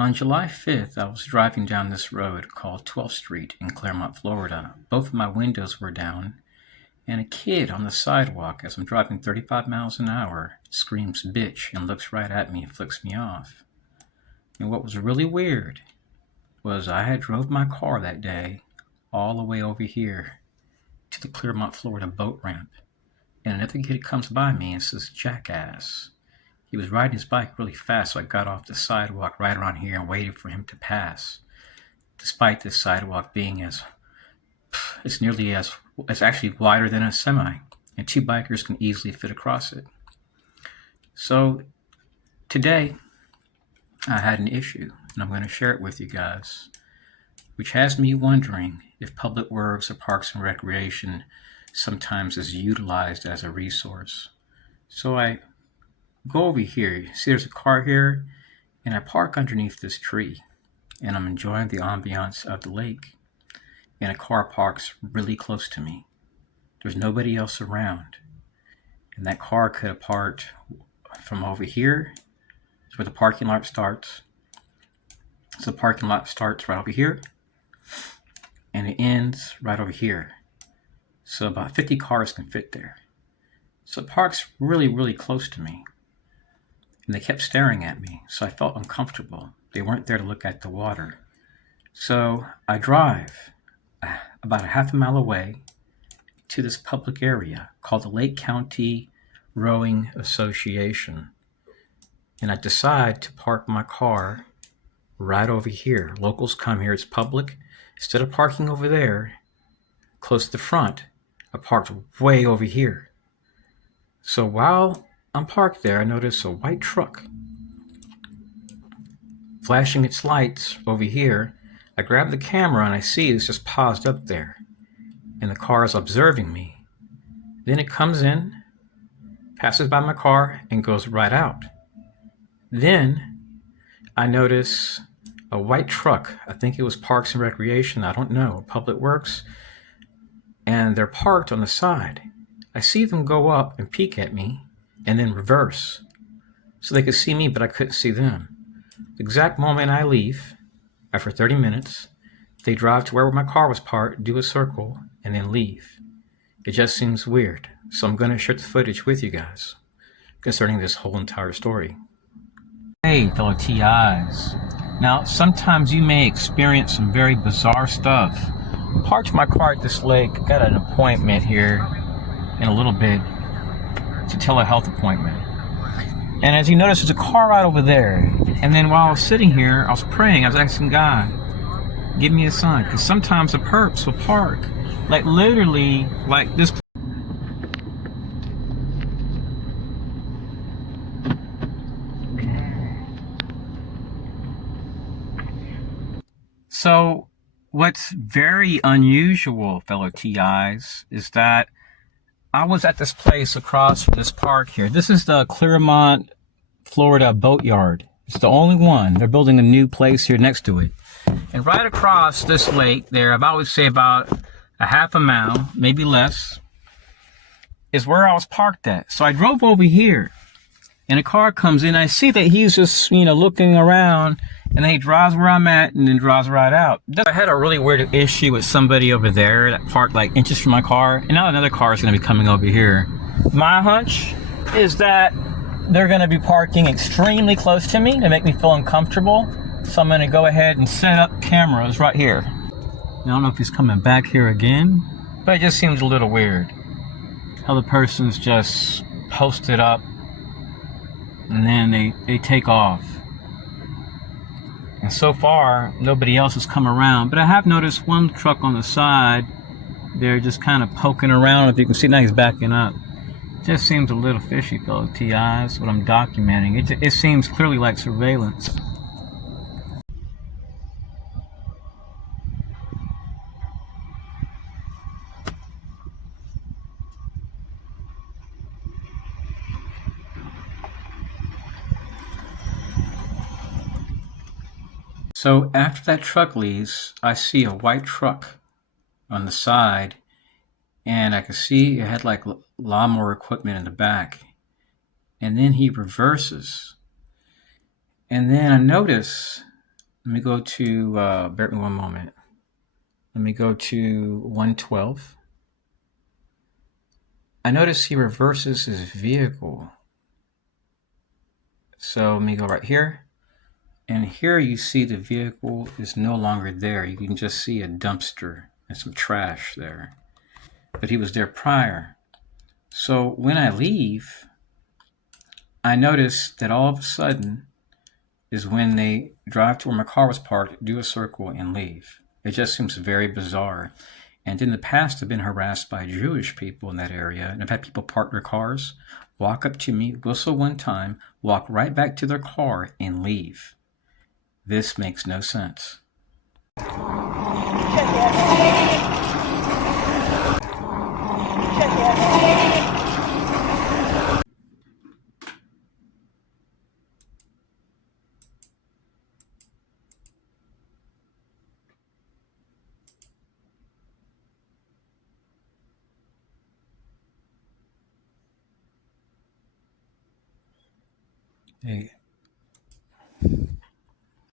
On July 5th, I was driving down this road called 12th Street in Claremont, Florida. Both of my windows were down, and a kid on the sidewalk, as I'm driving 35 miles an hour, screams bitch and looks right at me and flicks me off. And what was really weird was I had drove my car that day all the way over here to the Claremont, Florida boat ramp, and another kid comes by me and says, "Jackass." He was riding his bike really fast, so I got off the sidewalk right around here and waited for him to pass. Despite this sidewalk being it's actually wider than a semi, and two bikers can easily fit across it. So today, I had an issue, and I'm going to share it with you guys, which has me wondering if public works or parks and recreation sometimes is utilized as a resource. So I go over here. See, there's a car here, and I park underneath this tree, and I'm enjoying the ambiance of the lake, and a car parks really close to me. There's nobody else around, and that car could have parked from over here. That's where the parking lot starts. So the parking lot starts right over here, and it ends right over here. So about 50 cars can fit there. So it parks really, really close to me. And they kept staring at me, so I felt uncomfortable. They weren't there to look at the water. So I drive about a half a mile away to this public area called the Lake County Rowing Association. And I decide to park my car right over here. Locals come here, it's public. Instead of parking over there, close to the front, I parked way over here. So while I'm parked there, I notice a white truck flashing its lights over here. I grab the camera and I see it's just paused up there, and the car is observing me. Then it comes in, passes by my car, and goes right out. Then I notice a white truck. I think it was Parks and Recreation, I don't know, Public Works, and they're parked on the side. I see them go up and peek at me and then reverse, so they could see me, but I couldn't see them. The exact moment I leave, after 30 minutes, they drive to where my car was parked, do a circle, and then leave. It just seems weird, so I'm going to share the footage with you guys concerning this whole entire story. Hey, fellow TIs. Now, sometimes you may experience some very bizarre stuff. I parked my car at this lake, got an appointment here in a little bit. It's a telehealth appointment. And as you notice, there's a car right over there. And then while I was sitting here, I was praying, I was asking God, give me a sign. Because sometimes the perps will park, like literally, like this. So what's very unusual, fellow TIs, is that I was at this place across from this park here. This is the Claremont, Florida boatyard. It's the only one. They're building a new place here next to it. And right across this lake there, I would say about a half a mile, maybe less, is where I was parked at. So I drove over here, and a car comes in. I see that he's just, looking around, and then he drives where I'm at and then drives right out. I had a really weird issue with somebody over there that parked like inches from my car, and now another car is going to be coming over here. My hunch is that they're going to be parking extremely close to me to make me feel uncomfortable. So I'm going to go ahead and set up cameras right here. I don't know if he's coming back here again, but it just seems a little weird how the person's just posted up and then they take off. And so far, nobody else has come around. But I have noticed one truck on the side. They're just kind of poking around. If you can see, now he's backing up. It just seems a little fishy, fellow TIs, what I'm documenting. It seems clearly like surveillance. So after that truck leaves, I see a white truck on the side, and I could see it had like lawnmower equipment in the back. And then he reverses. And then I notice Let me go to, bear with me one moment. Let me go to 112. I notice he reverses his vehicle. So let me go right here. And here you see the vehicle is no longer there. You can just see a dumpster and some trash there. But he was there prior. So when I leave, I notice that all of a sudden is when they drive to where my car was parked, do a circle, and leave. It just seems very bizarre. And in the past, I've been harassed by Jewish people in that area, and I've had people park their cars, walk up to me, whistle one time, walk right back to their car, and leave. This makes no sense. Hey,